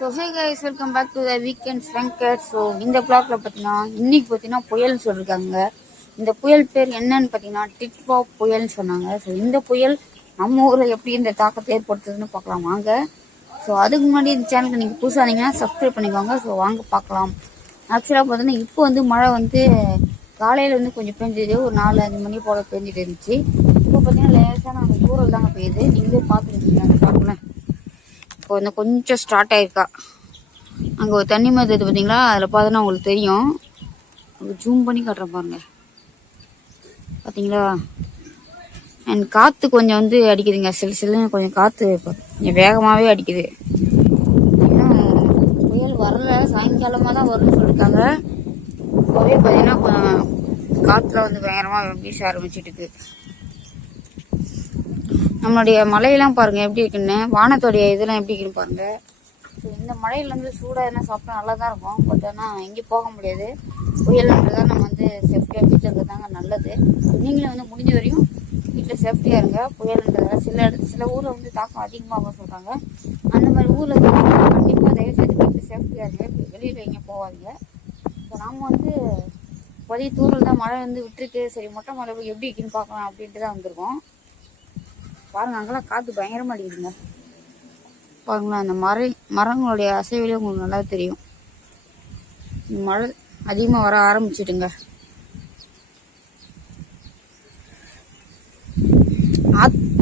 So hey guys, welcome back to the weekends Venkat. So இந்த பிளாக்ல பார்த்தீங்கன்னா இன்னைக்கு பார்த்தீங்கன்னா புயல் சொல்லியிருக்காங்க. இந்த புயல் பேர் என்னன்னு பார்த்தீங்கன்னா டிட்வா புயல்னு சொன்னாங்க. ஸோ இந்த புயல் நம்ம ஊரில் எப்படி இந்த தாக்கத்தை ஏற்படுத்துதுன்னு பார்க்கலாம் வாங்க. ஸோ அதுக்கு முன்னாடி இந்த சேனலுக்கு நீங்கள் புதுசாக இருந்தீங்கன்னா சப்ஸ்கிரைப் பண்ணிக்கோங்க. ஸோ வாங்க பார்க்கலாம். ஆக்சுவலாக பார்த்தீங்கன்னா இப்போ வந்து மழை வந்து காலையில் வந்து கொஞ்சம் பெஞ்சிது, ஒரு 4-5 மணி போல் பெஞ்சிட்டு இருந்துச்சு. இப்போ பார்த்தீங்கன்னா லேசான அந்த தூரல் தாங்க பெய்யுது. நீங்களே பார்த்துருக்கீங்க அந்த பார்க்கலாம். இப்போ வந்து கொஞ்சம் ஸ்டார்ட் ஆயிருக்கா. அங்கே ஒரு தண்ணி மாதிரி பார்த்தீங்களா, அதில் பார்த்தோன்னா உங்களுக்கு தெரியும். ஜூம் பண்ணி காட்டுறேன் பாருங்க, பார்த்தீங்களா? அண்ட் காற்று கொஞ்சம் வந்து அடிக்குதுங்க, சில்லுன்னு கொஞ்சம் காற்று கொஞ்சம் வேகமாகவே அடிக்குது. இன்னும் புயல் வரல, சாயங்காலமாக தான் வரும்னு சொல்லியிருக்காங்க. இப்போவே பார்த்தீங்கன்னா காற்றுல வந்து பயங்கரமாக வீச ஆரம்பிச்சுட்டு இருக்கு. நம்மளுடைய மலையெல்லாம் பாருங்க எப்படி இருக்குன்னு, வானத்தோடைய இதெல்லாம் எப்படி இருக்குன்னு பாருங்க. ஸோ இந்த மழையில வந்து சூடாக எதனா சாப்பிட்டா நல்லா தான் இருக்கும். பட் ஆனால் எங்கேயும் போக முடியாது. புயல்ன்றதான் நம்ம வந்து சேஃப்டியாக வீட்டில் இருக்கிறது தாங்க நல்லது. நீங்களும் வந்து முடிஞ்ச வரையும் வீட்டில் சேஃப்டியாக இருங்க. புயல்ன்றதால சில ஊரில் வந்து தாக்கம் அதிகமாக சொல்கிறாங்க. அந்த மாதிரி ஊரில் கண்டிப்பாக தயவுசெய்து வீட்டில் சேஃப்டியாக இருங்க. வெளியில் எங்கேயும் போகாதீங்க. இப்போ நாம் வந்து இப்போதைய தூரல் தான் மழை வந்து விட்டுருக்கு. சரி, மொட்டை மழை எப்படி இருக்குன்னு பார்க்கலாம் அப்படின்ட்டு தான் வந்திருக்கோம். பாருங்க, அங்கெல்லாம் காற்று பயங்கரமாக அடிக்குதுங்க. பாருங்களேன், அந்த மரங்களுடைய அசைவிலே உங்களுக்கு நல்லா தெரியும். மழை அதிகமாக வர ஆரம்பிச்சுட்டுங்க.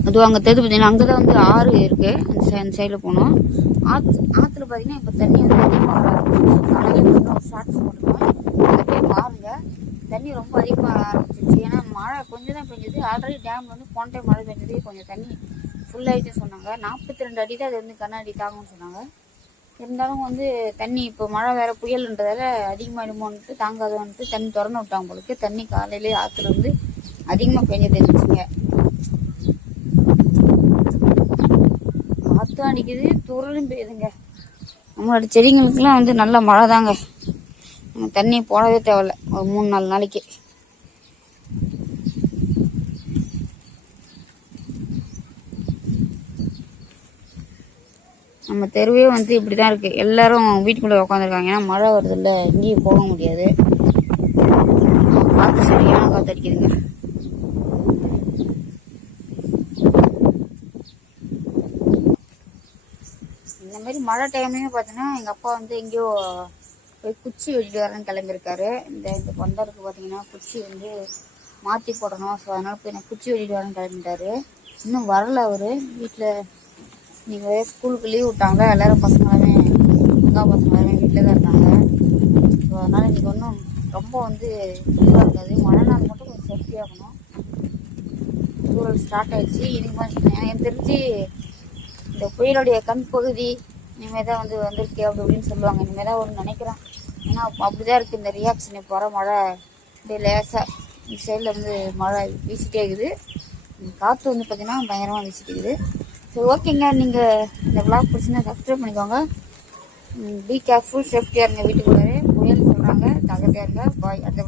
அது அங்கே தெரிஞ்சு பார்த்தீங்கன்னா அங்கே தான் வந்து ஆறு இருக்கு. அந்த சைடில் போனோம். ஆற்றுல பார்த்தீங்கன்னா இப்போ தண்ணி வந்து அதிகமாக வர ஆரம்பிச்சிருச்சு. காலையில் ஒரு ஷார்ட்ஸ் போட்டுருக்கோம், அதை போய் பாருங்க. தண்ணி ரொம்ப அதிகமாக ஆரம்பிச்சிருச்சு. ஏன்னா மழை கொஞ்சம் தான் பெஞ்சது. ஆல்ரெடி டேம் வந்து போன டைம் மழை பெஞ்சது கொஞ்சம் தண்ணி ஃபுல்லாகிடுச்சுன்னு சொன்னாங்க. 42 அடி தான் அது வந்து கண்ணாடி தாங்கும்னு சொன்னாங்க. இருந்தாலும் வந்து தண்ணி இப்போ மழை வேற புயல்ன்றதால அதிகமாகிடுமோன்ட்டு தாங்காதோன்ட்டு தண்ணி திறந்து விட்டாங்க உங்களுக்கு. தண்ணி காலையிலே ஆற்றுல வந்து அதிகமாக பெஞ்சது இருந்துச்சுங்க. காற்றும் அடிக்குது, தூரலும் பெய்யுதுங்க. நம்மளோட செடிங்களுக்கெல்லாம் வந்து நல்ல மழை தாங்க. நம்ம தண்ணி போடவே தேவையில்ல ஒரு 3-4 நாளைக்கு. நம்ம தெருவே வந்து இப்படிதான் இருக்கு. எல்லாரும் வீட்டுக்குள்ளே உட்காந்துருக்காங்க. ஏன்னா மழை வருது இல்லை, எங்கேயும் போக முடியாது. காற்று சரியான காற்று அடிக்குதுங்க. இந்த மாதிரி மழை டைம்லயும் பார்த்தீங்கன்னா எங்கள் அப்பா வந்து எங்கேயோ போய் குச்சி வெட்டிட்டு வரேன்னு கிளம்பியிருக்காரு. இந்த பந்தருக்கு பார்த்தீங்கன்னா குச்சி வந்து மாற்றி போடணும். ஸோ அதனால போய் நான் குச்சி வெட்டிட்டு வரேன்னு கிளம்பிட்டாரு. இன்னும் வரல அவரு. வீட்டில் நீங்கள் ஸ்கூலுக்கு லீவ் விட்டாங்க, எல்லோரும் பசங்களாமே அக்கா பசங்களாமே வீட்டில் தான் இருக்காங்க. ஸோ அதனால் இன்றைக்கி ஒன்றும் ரொம்ப வந்து இதுவாக இருக்காது. மழை நாள் மட்டும் கொஞ்சம் சேஃப்டியாக இருக்கணும். தூரல் ஸ்டார்ட் ஆகிடுச்சு. இதுக்கு எனக்கு தெரிஞ்சு இந்த புயலுடைய கண் பகுதி இனிமேல் தான் வந்து வந்திருக்கு அப்படின்னு சொல்லுவாங்க. இனிமேல் தான் ஒன்று நினைக்கிறேன். ஏன்னா அப்படி தான் இருக்குது இந்த ரியாக்ஷன். இப்போ வர மழை அப்படியே லேசாக இந்த சைடில் வந்து மழை வீசிட்டே இருக்குது. காற்று வந்து பார்த்திங்கன்னா பயங்கரமாக வீசிட்டு இருக்குது. சரி, ஓகேங்க. நீங்கள் இந்த விளாக் பிடிச்சிங்கன்னா சப்ஸ்கிரைப் பண்ணிக்கோங்க. பி கேர்ஃபுல், சேஃப்டியாக இருங்க வீட்டுக்குள்ளாரே. புயல் சொல்கிறாங்க, ஜாக்கிரதையாக இருங்க. பாய். அடுத்த